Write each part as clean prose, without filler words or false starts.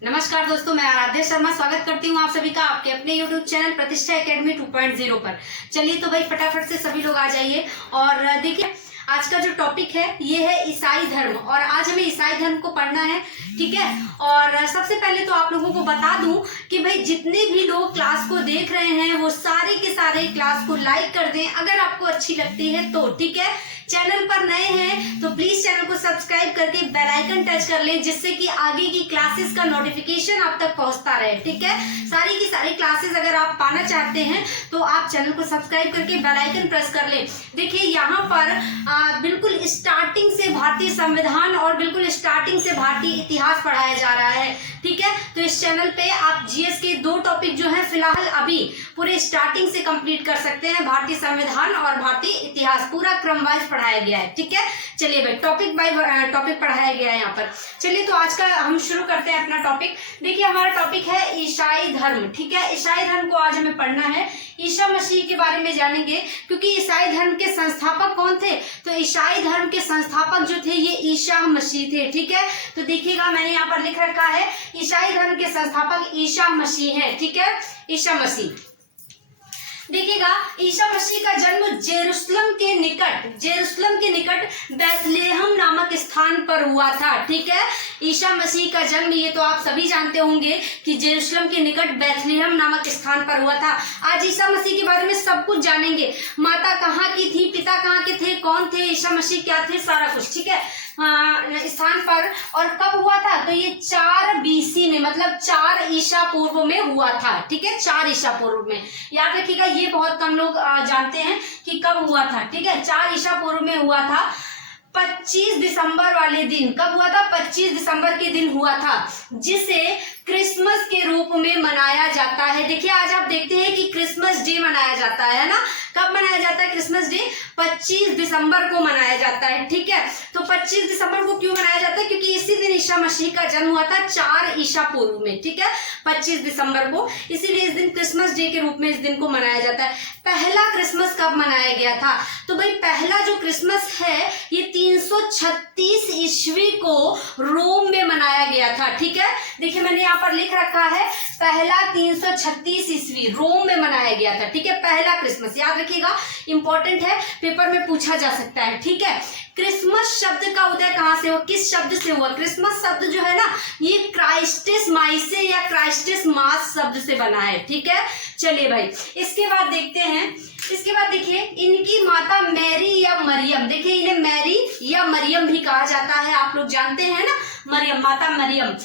नमस्कार दोस्तों, मैं आराध्या शर्मा स्वागत करती हूँ आप सभी का आपके अपने YouTube चैनल प्रतिष्ठा एकेडमी 2.0 पर। चलिए तो भाई फटाफट से सभी लोग आ जाइए। और देखिए आज का जो टॉपिक है ये है ईसाई धर्म, और आज हमें ईसाई धर्म को पढ़ना है, ठीक है। और सबसे पहले तो आप लोगों को बता दूं कि भाई जितने भी लोग क्लास को देख रहे हैं वो सारे के सारे क्लास को लाइक कर दें अगर आपको अच्छी लगती है तो, ठीक है। चैनल पर नए हैं तो प्लीज चैनल को सब्सक्राइब करके बेल आइकन टच कर लें, जिससे कि आगे की क्लासेस का नोटिफिकेशन आप तक पहुंचता रहे, ठीक है। सारी की सारी क्लासेस अगर आप पाना चाहते हैं तो आप चैनल को सब्सक्राइब करके बेल आइकन प्रेस कर लें। देखिए यहाँ पर बिल्कुल स्टार्टिंग से भारतीय संविधान और बिल्कुल स्टार्टिंग से भारतीय इतिहास पढ़ाया जा रहा है, ठीक है। तो इस चैनल पे आप जीएस के 2 टॉपिक जो है फिलहाल अभी पूरे स्टार्टिंग से कंप्लीट कर सकते हैं। भारतीय संविधान और भारतीय इतिहास पूरा क्रम वाइज पढ़ाया गया है, ठीक है। चलिए भाई टॉपिक बाय टॉपिक पढ़ाया गया है यहाँ पर। चलिए तो आज का हम शुरू करते हैं अपना टॉपिक। देखिए हमारा टॉपिक है ईसाई धर्म, ठीक है। ईसाई धर्म को आज हमें पढ़ना है, ईसा मसीह के बारे में जानेंगे, क्योंकि ईसाई धर्म के संस्थापक कौन थे। तो ईसाई धर्म के संस्थापक जो थे ये ईसा मसीह थे, ठीक है। तो देखिएगा मैंने यहाँ पर लिख रखा है ईसाई धर्म के संस्थापक ईसा मसीह है, ठीक है, ईसा मसीह। देखिएगा ईसा मसीह का जन्म जेरूशलम के निकट बैथलेहम नामक स्थान पर हुआ था, ठीक है। ईसा मसीह का जन्म ये तो आप सभी जानते होंगे कि जेरूशलम के निकट बैथलेहम नामक स्थान पर हुआ था। आज ईसा मसीह के बारे में सब कुछ जानेंगे, माता कहाँ की थी, पिता कहाँ के थे, कौन थे ईसा मसीह, क्या थे, सारा कुछ, ठीक है। स्थान पर और कब हुआ था तो ये 4 BC में, मतलब 4 ईसा पूर्व में हुआ था, ठीक है। 4 ईसा पूर्व में, याद रखिएगा, ये बहुत कम लोग जानते हैं कि कब हुआ था, ठीक है। 4 ईसा पूर्व में हुआ था। 25 दिसंबर वाले दिन, कब हुआ था, 25 दिसंबर के दिन हुआ था, जिसे क्रिसमस के रूप में मनाया जाता है। देखिए आज आप देखते हैं कि क्रिसमस डे मनाया जाता है ना, कब मनाया जाता है क्रिसमस डे, 25 दिसंबर को मनाया जाता है, ठीक है। तो 25 दिसंबर को क्यों मनाया जाता है, क्योंकि इसी दिन ईसा मसीह का जन्म हुआ था 4 ईसा पूर्व में, ठीक है, 25 दिसंबर को, इसीलिए इस दिन क्रिसमस डे के रूप में इस दिन को मनाया जाता है। पहला क्रिसमस कब मनाया गया था, तो भाई पहला जो क्रिसमस है ये 336 ईस्वी को रोम में मनाया गया था, ठीक है। देखिए मैंने यहाँ पर लिख रखा है पहला 336 ईस्वी रोम में मनाया गया था, ठीक है, पहला क्रिसमस, याद रखिएगा, इंपॉर्टेंट है, पेपर में पूछा जा सकता है, ठीक है। क्रिसमस शब्द का उदय कहाँ से हुआ, किस शब्द से हुआ, क्रिसमस शब्द जो है ना ये क्राइस्टस माइसे या क्राइस्टस मास शब्द से बना है, ठीक है। चलिए भाई इसके बाद देखते हैं, इसके बाद देखिए इनकी माता मैरी या मरियम, देखिए इन्हें मैरी या मरियम भी कहा जाता है, आप लोग जानते हैं ना, मरियम, माता मरियम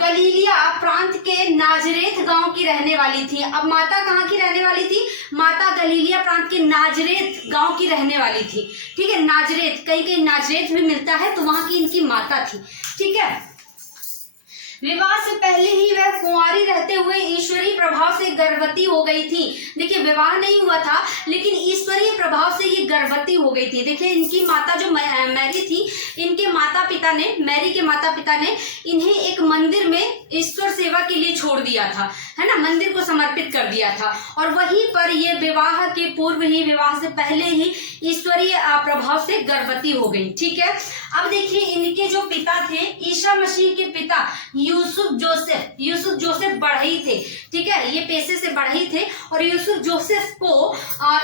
गलीलिया प्रांत के नाजरेथ गांव की रहने वाली थी। अब माता कहाँ की रहने वाली थी, माता गलीलिया प्रांत के नाजरेथ गांव की रहने वाली थी, ठीक है। नाजरेथ, कहीं कहीं नाजरेथ भी मिलता है, तो वहां की इनकी माता थी, ठीक है। विवाह से पहले ही वह कुंवारी रहते हुए ईश्वरीय प्रभाव से गर्भवती हो गई थी। देखिए विवाह नहीं हुआ था लेकिन ईश्वरीय प्रभाव से ये गर्भवती हो गई थी। देखिए इनकी माता जो मैरी थी, इनके माता पिता ने, मैरी के माता पिता ने इन्हें एक मंदिर में ईश्वर सेवा के लिए छोड़ दिया था, है ना, मंदिर को समर्पित कर दिया था, और वहीं पर ये विवाह के पूर्व ही, विवाह से पहले ही ईश्वरीय प्रभाव से गर्भवती हो गई, ठीक है। अब देखिए इनके जो पिता थे, ईसा मसीह के पिता यूसुफ जोसेफ बढ़ई थे, ठीक है, ये पेशे से बढ़ई थे, और यूसुफ जोसेफ को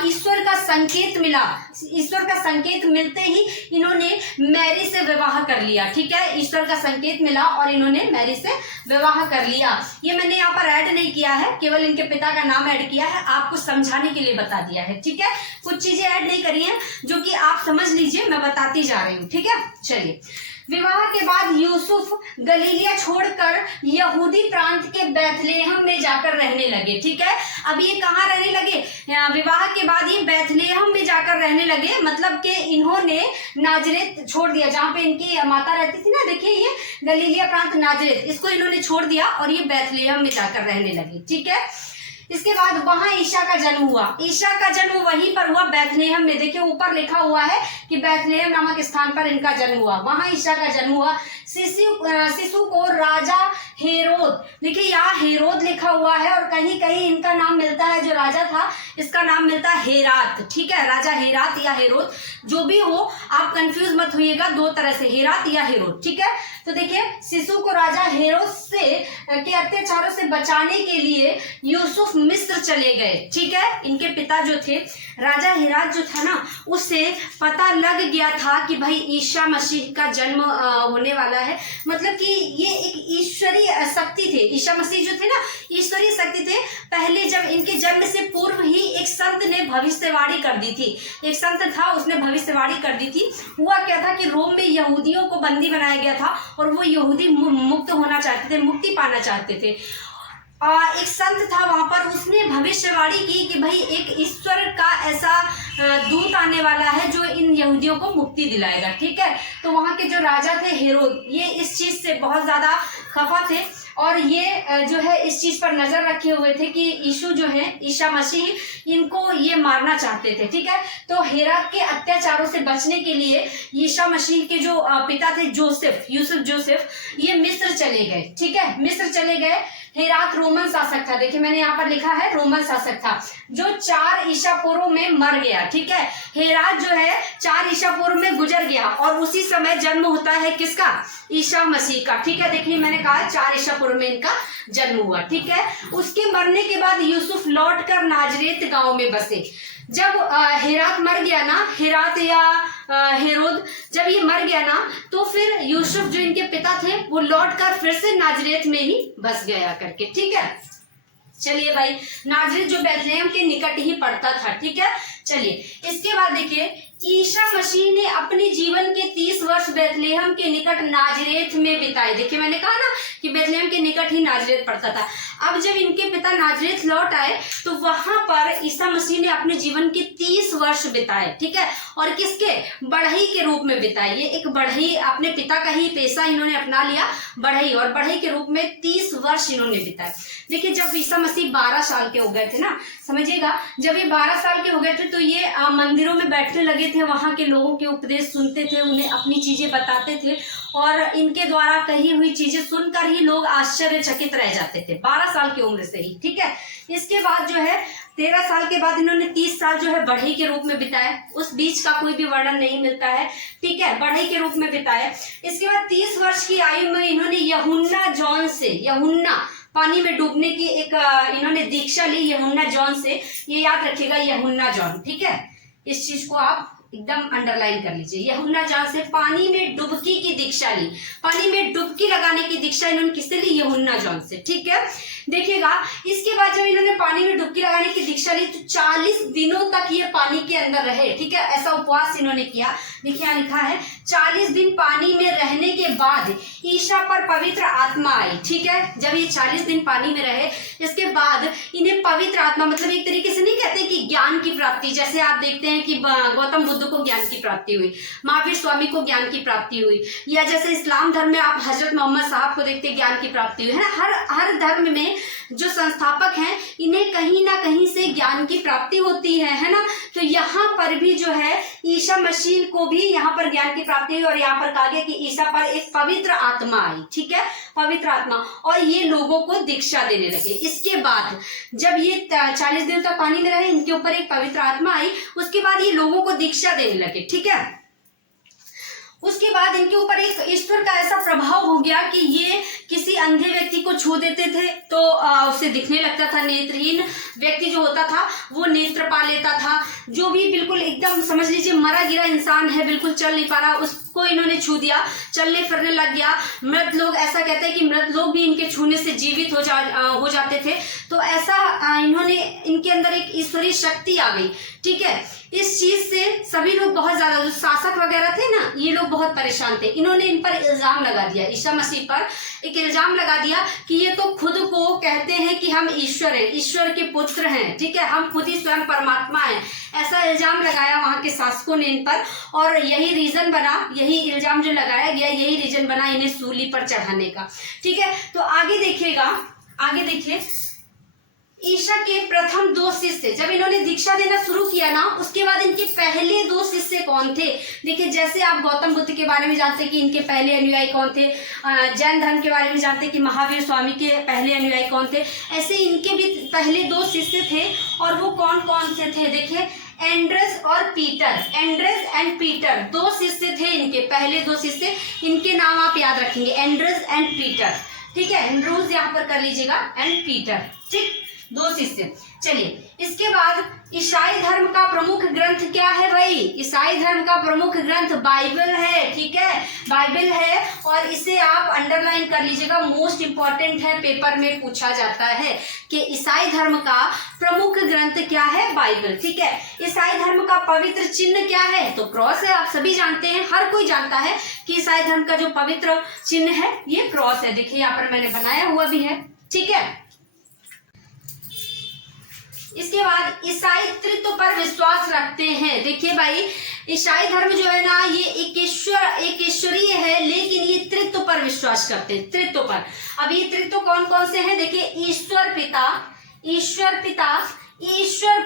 ईश्वर का संकेत मिला, ईश्वर का संकेत मिलते ही इन्होंने मैरी से विवाह कर लिया, ठीक है। ईश्वर का संकेत मिला और इन्होंने मैरी से विवाह कर लिया। ये मैंने यहाँ पर ऐड नहीं किया है, केवल इनके पिता का नाम ऐड किया है, आपको समझाने के लिए बता दिया है, ठीक है। कुछ चीजें ऐड नहीं करी है जो कि आप समझ लीजिए, मैं बताती जा रही हूँ, ठीक है। चलिए विवाह के बाद यूसुफ गलीलिया छोड़कर यहूदी प्रांत के बैथलेहम में जाकर रहने लगे, ठीक है। अब ये कहाँ रहने लगे, विवाह के बाद ये बैथलेहम में जाकर रहने लगे, मतलब कि इन्होंने नाजरेत छोड़ दिया, जहाँ पे इनकी माता रहती थी ना, देखिए ये गलीलिया प्रांत नाजरेत, इसको इन्होंने छोड़ दिया और ये बैथलेहम में जाकर रहने लगे, ठीक है। इसके बाद वहां ईसा का जन्म हुआ, ईसा का जन्म वहीं पर हुआ बैथलेहम में, देखिए ऊपर लिखा हुआ है कि बैथलेहम नामक स्थान पर इनका जन्म हुआ, वहां ईसा का जन्म हुआ। शिशु को राजा हेरोद, देखिए यहाँ हेरोद लिखा हुआ है और कहीं कहीं इनका नाम मिलता है, जो राजा था इसका नाम मिलता है हेरात, ठीक है, राजा हेरात या हेरोद, जो भी हो आप कंफ्यूज मत होइएगा, दो तरह से हेरात या हेरोद, ठीक है। तो देखिए शिशु को राजा हेरोद से के अत्याचारों से बचाने के लिए यूसुफ मिस्र चले गए, ठीक है। इनके पिता जो थे राजा हेरात जो था ना, उसे पता लग गया था कि भाई ईसा मसीह का जन्म होने वाला है, मतलब कि ये एक ईश्वरीय शक्ति थे, ईसा मसीह जो थे ना ईश्वरीय शक्ति थे। पहले जब इनके जन्म से पूर्व ही एक संत ने भविष्यवाणी कर दी थी, एक संत था उसने भविष्यवाणी कर दी थी। हुआ क्या था कि रोम में यहूदियों को बंदी बनाया गया था और वो यहूदी मुक्त होना चाहते थे, मुक्ति पाना चाहते थे। एक संत था वहां पर, उसने भविष्यवाणी की कि भाई एक ईश्वर का ऐसा दूत आने वाला है जो इन यहूदियों को मुक्ति दिलाएगा, ठीक है। तो वहां के जो राजा थे हेरोद, ये इस चीज से बहुत ज्यादा खफा थे और ये जो है इस चीज पर नजर रखे हुए थे कि यीशु जो है ईसा मसीह, इनको ये मारना चाहते थे, ठीक है। तो हेरोद के अत्याचारों से बचने के लिए ईसा मसीह के जो पिता थे यूसुफ जोसेफ, ये मिस्र चले गए, ठीक है, मिस्र चले गए। हेरोद रोमन शासक था, देखिए मैंने यहाँ पर लिखा है रोमन शासक था, जो 4 ईसा पूर्व में मर गया, ठीक है। हेरोद जो है 4 ईसा पूर्व में गुजर गया और उसी समय जन्म होता है किसका, ईसा मसीह का, ठीक है। देखिए मैंने कहा 4 ईसा पूर्व में इनका जन्म हुआ, ठीक है। उसके मरने के बाद यूसुफ लौटकर नाजरेत गांव में बसे। जब हेरोद मर गया ना, हेरोद या हेरोद जब ये मर गया ना, तो फिर यूसुफ जो इनके पिता थे वो लौटकर फिर से नाजरेत में ही बस गया करके, ठीक है। चलिए भाई, नाजरेत जो बैतलहम के निकट ही पड़ता था, ठीक है। चलिए इसके बाद देखिए ईसा मसीह ने अपने जीवन के 30 वर्ष बैतलहम के निकट नाजरेत में बिताए। देखिए मैंने कहा ना कि बैतलहम के निकट ही नाजरेत पड़ता था। अब जब इनके पिता नाजरेत लौट आए तो वहां पर ईसा मसीह ने अपने जीवन के 30 वर्ष बिताए, ठीक है। और किसके, बढ़ई के रूप में बिताए। ये एक बढ़ई, अपने पिता का ही पेशा इन्होंने अपना लिया, बढ़ई, और बढ़ई के रूप में 30 वर्ष इन्होंने बिताए। देखिए जब ईसा मसीह 12 साल के हो गए थे ना, समझिएगा, जब ये 12 साल के हो गए थे तो ये मंदिरों में बैठने लगे थे, वहां के लोगों के उपदेश सुनते थे, उन्हें अपनी चीजें बताते थे और इनके द्वारा कही हुई चीजें सुनकर ही लोग आश्चर्यचकित रह जाते थे 12 साल की उम्र से ही, ठीक है। इसके बाद जो है 13 साल के बाद इन्होंने 30 साल जो है बढ़ई के रूप में बिताए, उस बीच का कोई भी वर्णन नहीं मिलता है, ठीक है, बढ़ई के रूप में बिताए। इसके बाद 30 वर्ष की आयु में इन्होंने यूहन्ना जॉन से, यूहन्ना पानी में डूबने की एक इन्होंने दीक्षा ली यूहन्ना जॉन से, ये याद रखिएगा यूहन्ना जॉन, ठीक है। इस चीज को आप एकदम अंडरलाइन कर लीजिए, यूहन्ना जॉन से पानी में डुबकी की दीक्षा ली, पानी में डुबकी लगाने की दीक्षा इन्होंने किससे ली, यूहन्ना जॉन से, ठीक है। देखिएगा इसके बाद जब इन्होंने पानी में डुबकी लगाने की दीक्षा ली तो 40 दिनों तक ये पानी के अंदर रहे, ठीक है, ऐसा उपवास इन्होंने किया। देखिए यहाँ लिखा है 40 दिन पानी में रहने के बाद ईसा पर पवित्र आत्मा आई, ठीक है। जब ये 40 दिन पानी में रहे, इसके बाद इन्हें पवित्र आत्मा, मतलब एक तरीके से नहीं कहते कि ज्ञान की प्राप्ति, जैसे आप देखते हैं कि गौतम बुद्ध को ज्ञान की प्राप्ति हुई, महावीर स्वामी को ज्ञान की प्राप्ति हुई, या जैसे इस्लाम धर्म में आप हजरत मोहम्मद साहब को देखते हैं ज्ञान की प्राप्ति हुई, है ना। हर धर्म में जो संस्थापक हैं इन्हें कहीं ना कहीं से ज्ञान की प्राप्ति होती है ना। तो यहाँ पर भी जो है ईसा मसीह को भी यहाँ पर ज्ञान की प्राप्ति हुई और यहाँ पर कहा गया कि ईसा पर एक पवित्र आत्मा आई, ठीक है, पवित्र आत्मा, और ये लोगों को दीक्षा देने लगे। इसके बाद जब ये 40 दिन तक पानी में रहे, इनके ऊपर एक पवित्र आत्मा आई, उसके बाद ये लोगों को दीक्षा देने लगे, ठीक है। उसके बाद इनके ऊपर एक ईश्वर का ऐसा प्रभाव हो गया कि ये किसी अंधे व्यक्ति को छू देते थे तो उसे दिखने लगता था, नेत्रहीन व्यक्ति जो होता था वो नेत्र पा लेता था, जो भी बिल्कुल एकदम समझ लीजिए मरा गिरा इंसान है, बिल्कुल चल नहीं पा रहा, उसको इन्होंने छू दिया, चलने फिरने लग गया। मृत लोग, ऐसा कहते हैं कि मृत लोग भी इनके छूने से जीवित हो जाते थे। तो ऐसा इन्होंने, इनके अंदर एक ईश्वरीय शक्ति आ गई, ठीक है। इस चीज से सभी लोग बहुत ज्यादा, जो शासक वगैरह थे ना, ये लोग बहुत परेशान थे। इन्होंने इन पर इल्जाम लगा दिया, ईसा मसीह पर एक इल्जाम लगा दिया कि ये तो खुद को कहते हैं कि हम ईश्वर हैं, ईश्वर के पुत्र हैं, ठीक है, हम खुद ही स्वयं परमात्मा हैं, ऐसा इल्जाम लगाया वहां के शासकों ने इन पर। और यही रीजन बना, यही इल्जाम जो लगाया गया, यही रीजन बना इन्हें सूली पर चढ़ाने का, ठीक है। तो आगे देखिएगा, आगे देखिए ईशा के प्रथम 2 शिष्य, जब इन्होंने दीक्षा देना शुरू किया ना, उसके बाद इनके पहले 2 शिष्य कौन थे? देखिए, जैसे आप गौतम बुद्ध के बारे में जानते हैं कि इनके पहले अनुयायी कौन थे, जैन धर्म के बारे में जानते हैं कि महावीर स्वामी के पहले अनुयायी कौन थे, ऐसे इनके भी पहले 2 शिष्य थे। और वो कौन कौन से थे? देखिए, एंड्रस और पीटर, एंड्रस एंड पीटर 2 शिष्य थे इनके, पहले 2 शिष्य। इनके नाम आप याद रखेंगे, एंड्रस एंड पीटर, ठीक है। एंड्रूज यहाँ पर कर लीजिएगा, एंड पीटर, ठीक, 2 शिष्य। चलिए, इसके बाद ईसाई धर्म का प्रमुख ग्रंथ क्या है भाई? ईसाई धर्म का प्रमुख ग्रंथ बाइबल है, ठीक है, बाइबल है। और इसे आप अंडरलाइन कर लीजिएगा, मोस्ट इंपॉर्टेंट है, पेपर में पूछा जाता है कि ईसाई धर्म का प्रमुख ग्रंथ क्या है? बाइबल, ठीक है। ईसाई धर्म का पवित्र चिन्ह क्या है? तो क्रॉस है, आप सभी जानते हैं, हर कोई जानता है कि ईसाई धर्म का जो पवित्र चिन्ह है ये क्रॉस है। देखिए, यहाँ पर मैंने बनाया हुआ भी है, ठीक है। इसके बाद ईसाई त्रित्व पर विश्वास रखते हैं। देखिए भाई, ईसाई धर्म जो है ना, ये एक ईश्वरीय है, लेकिन ये त्रित्व पर विश्वास करते हैं, त्रित्व पर। अब ये त्रित्व कौन कौन से हैं? देखिए, ईश्वर पिता, ईश्वर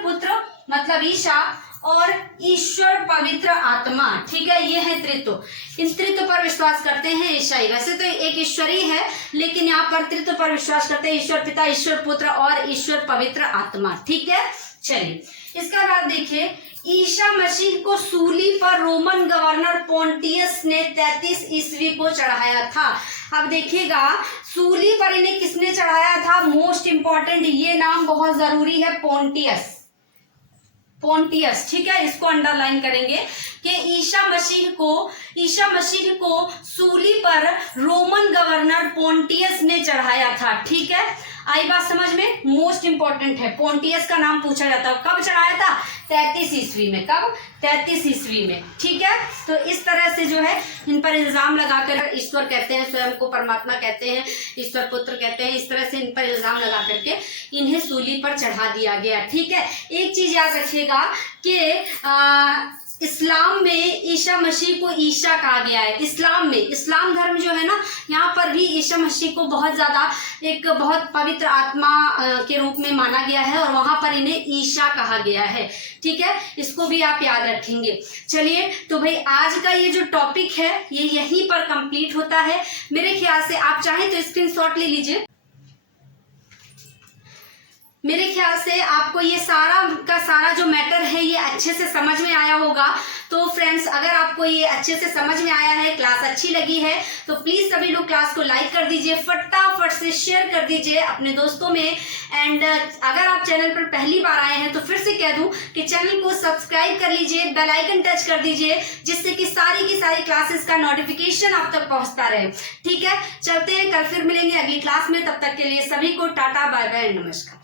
पुत्र मतलब ईशा, और ईश्वर पवित्र आत्मा, ठीक है, ये है त्रित्व। इन त्रित्व पर विश्वास करते हैं ईसाई। वैसे तो एक ईश्वरीय है, लेकिन यहाँ पर त्रित्व पर विश्वास करते हैं, ईश्वर पिता, ईश्वर पुत्र और ईश्वर पवित्र आत्मा, ठीक है। चलिए, इसका बाद देखिए, ईसा मसीह को सूली पर रोमन गवर्नर पोंटियस ने 33 ईस्वी को चढ़ाया था। अब देखिएगा, सूली पर इन्हें किसने चढ़ाया था? मोस्ट इंपॉर्टेंट, ये नाम बहुत जरूरी है, पोंटियस, पोंटियस, ठीक है, इसको अंडरलाइन करेंगे कि ईसा मसीह को सूली पर रोमन गवर्नर पोंटियस ने चढ़ाया था, ठीक है। आई बात समझ में? मोस्ट इंपॉर्टेंट है, पोंटियस का नाम पूछा जाता है। कब चढ़ाया था? 33 ईस्वी में। कब? 33 ईस्वी में, ठीक है। तो इस तरह से जो है इन पर इल्जाम लगाकर, ईश्वर कहते हैं, स्वयं को परमात्मा कहते हैं, ईश्वर पुत्र कहते हैं, इस तरह से इन पर इल्जाम लगा करके इन्हें सूली पर चढ़ा दिया गया, ठीक है। एक चीज याद रखिएगा कि इस्लाम में ईसा मसीह को ईशा कहा गया है। इस्लाम में, इस्लाम धर्म जो है ना, यहाँ पर भी ईसा मसीह को बहुत ज्यादा एक बहुत पवित्र आत्मा के रूप में माना गया है, और वहां पर इन्हें ईशा कहा गया है, ठीक है। इसको भी आप याद रखेंगे। चलिए, तो भाई आज का ये जो टॉपिक है ये यहीं पर कंप्लीट होता है। मेरे ख्याल से आप चाहें तो स्क्रीनशॉट ले लीजिए। मेरे ख्याल से आपको ये सारा का सारा जो मैटर है ये अच्छे से समझ में आया होगा। तो फ्रेंड्स, अगर आपको ये अच्छे से समझ में आया है, क्लास अच्छी लगी है, तो प्लीज सभी लोग क्लास को लाइक कर दीजिए, फटाफट से शेयर कर दीजिए अपने दोस्तों में। एंड अगर आप चैनल पर पहली बार आए हैं तो फिर से कह दूं कि चैनल को सब्सक्राइब कर लीजिए, बेल आइकन टच कर दीजिए, जिससे कि सारी की सारी क्लासेस का नोटिफिकेशन आप तक पहुंचता रहे, ठीक है। चलते हैं, कल फिर मिलेंगे अगली क्लास में। तब तक के लिए सभी को टाटा, बाय बाय, नमस्कार।